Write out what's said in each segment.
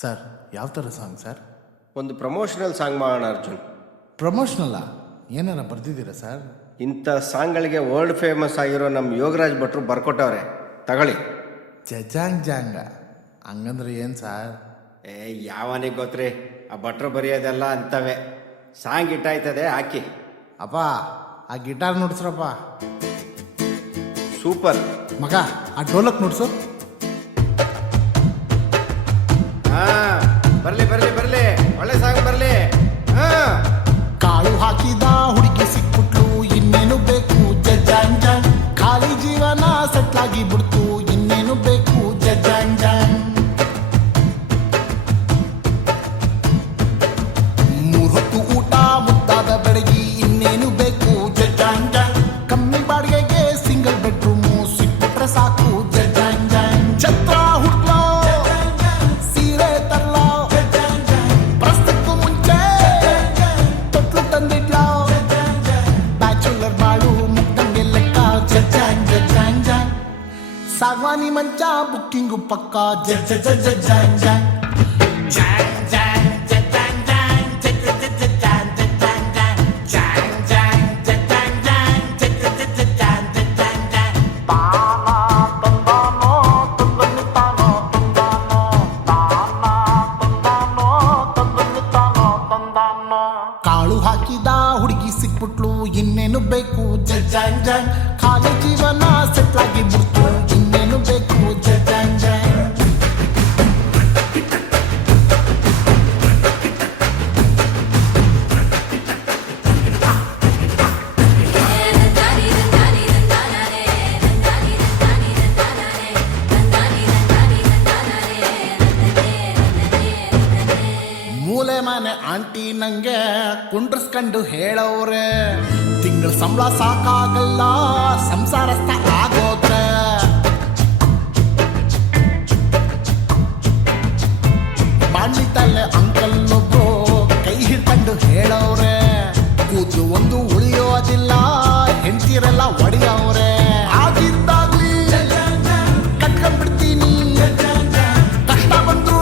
Sir ಯಾವ ಥರ song sir? ಒಂದು ಪ್ರಮೋಷನಲ್ ಸಾಂಗ್ ಮಾಡೋಣ ಅರ್ಜುನ್. ಪ್ರಮೋಷನಲ್ಲ ಏನಾರ ಬರ್ದಿದ್ದೀರಾ ಸರ್? ಇಂಥ ಸಾಂಗ್ಗಳಿಗೆ ವರ್ಲ್ಡ್ ಫೇಮಸ್ ಆಗಿರೋ ನಮ್ಮ ಯೋಗರಾಜ್ ಭಟ್ರು ಬರ್ಕೊಟ್ಟವ್ರೆ, ತಗೊಳ್ಳಿ. ಜಜಾಂಗ್ ಜಾಂಗ ಹಂಗಂದ್ರೆ ಏನು ಸರ್? ಯಾವನಿಗೆ ಗೊತ್ತ್ರಿ, ಆ ಭಟ್ರು ಬರೆಯೋದೆಲ್ಲ ಅಂತವೇ. ಸಾಂಗ್ ಇಟ್ಟಾಯ್ತದೆ, ಹಾಕಿ. ಅಪ್ಪ ಆ ಗಿಟಾರ್ ನುಡ್ಸ್ರಪ್ಪ. ಸೂಪರ್ ಮಗ ಆ ಡೋಲಕ್ ನುಡ್ಸು. ಬರ್ಲಿ ಬರ್ಲಿ ಬರ್ಲಿ, ಒಳ್ಳೆ ಸಾಂಗ್ ಬರ್ಲಿ. ಕಾಳು ಹಾಕಿದ ಹುಡುಗಿ ಸಿಕ್ಬಿಟ್ಲು, ಇನ್ನೇನು ಬೇಕು ಜಜಾಂಗ್ ಜಾಂಗ್. ಖಾಲಿ ಜೀವನ ಸೆಟ್ಲಾಗಿ ಬಿಡ್ತು, ಇನ್ನೇನು ಬೇಕು ಜಜಾಂಗ್ ಜಾಂಗ್. ಮೂರೊತ್ತು ಊಟ ಮುದ್ದಾದ ಬೆಳಗಿ, ಇನ್ನೇನು ಬೇಕು ಜಜಾಂಗ್ ಜಾಂಗ್. ಕಮ್ಮಿ ಬಾಡಿಗೆಗೆ ಸಿಂಗಲ್ ಬೆಡ್ರೂಮು ಸಿಕ್ಬಿಟ್ರೆ ಸಾಕು ಜಜಾಂಗ್ ಜಾಂಗ್. ಛತ್ರ ಹುಡ್ಲೋ, ಸೀರೆ ತರ್ಲೋ, ಪ್ರಸ್ತಕ್ಕೂ ಮುಂಚೆ ತೊಟ್ಲು ತಂದಿಡ್ಲೋ. ಬ್ಯಾಚುಲರ್ ಬಾಳು ಮುಗ್ದಂಗೆ ಲೆಕ್ಕ ಜಜಾಂಗ್ ಜಜಾಂಗ್ ಜಾಂಗ್. ಸಾಗ್ವಾನಿ ಮಂಚ ಬುಕ್ಕಿಂಗು ಪಕ್ಕ ಜಜಾಂಗ್ ಜಾಂಗ್. ಜಾಂಗ್ ಜಾಂಗ್ ಜಜಾಂಗ್ ಜಾಂಗ್ ಜಜಾಂಗ್ ಜಜಾಂಗ್ ಜಾಂಗ್ ಜಾಂಗ್ ಜಜಾಂಗ್ ಜಾಂಗ್ ಜಜಾಂಗ್ ಜಜಾಂಗ್ ಜಾಂಗ್. ತಾನಾ ತಂದಾನೋ ತಂದನ್ನಿತಾನೋ ತಂದಾನೋ, ತಾನಾ ತಂದಾನೋ ತಂದನ್ನಿತಾನೋ ತಂದಾನೋ. ಕಾಳು ಹಾಕಿದ ಹುಡುಗಿ ಸಿಕ್ಬಿಟ್ಲು, ಇನ್ನೇನು ಬೇಕು ಜಜಾಂಗ್ ಜಾಂಗ್. ಖಾಲಿ ಜೀವನ ಸೆಟ್ಲಾಗಿ ಬಿಡ್ತು, ಇನ್ನೇನು ಬೇಕು ಜಜಾಂಗ್ ಜಾಂಗ್. ಮೂಲೆ ಮನೆ ಆಂಟಿ ನಂಗೆ ಕುಂಡ್ರಸ್ಕೊಂಡು ಹೇಳವ್ರೆ, ತಿಂಗಳ ಸಂಬಳ ಸಾಕಾಗಲ್ಲ ಸಂಸಾರಸ್ಥ ಆಗೋದ್ರೆ. ಬಾಂಡ್ಲಿತಲ್ಲೇ ಅಂಕಲ್ ಒಬ್ರು ಕೈ ಹಿಡ್ಕೊಂಡು ಹೇಳವ್ರೆ, ಕೂತು ಒಂದು ಉಳಿಯೋದಿಲ್ಲ ಹೆಂಡ್ತಿರೆಲ್ಲ ಒಡೆಯವ್ರೆ. ಆಗಿದ್ದಾಗ್ಲಿ ಕಟ್ಕೊಂಡ್ಬಿಡ್ತೀನಿ, ಕಷ್ಟ ಬಂದ್ರೂ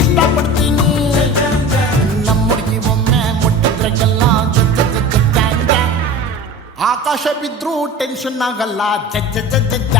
ಇಷ್ಟಪಡ್ತೀನಿ. ನಮ್ಮ ಹುಡುಗಿ ಒಮ್ಮೆ ಮುಟ್ಟಿದ್ರೆಲ್ಲ ಆಕಾಶ ಬಿದ್ರು ಟೆನ್ಷನ್ ಆಗಲ್ಲ ಜಜ್ಜ ಜಜ್ಜ.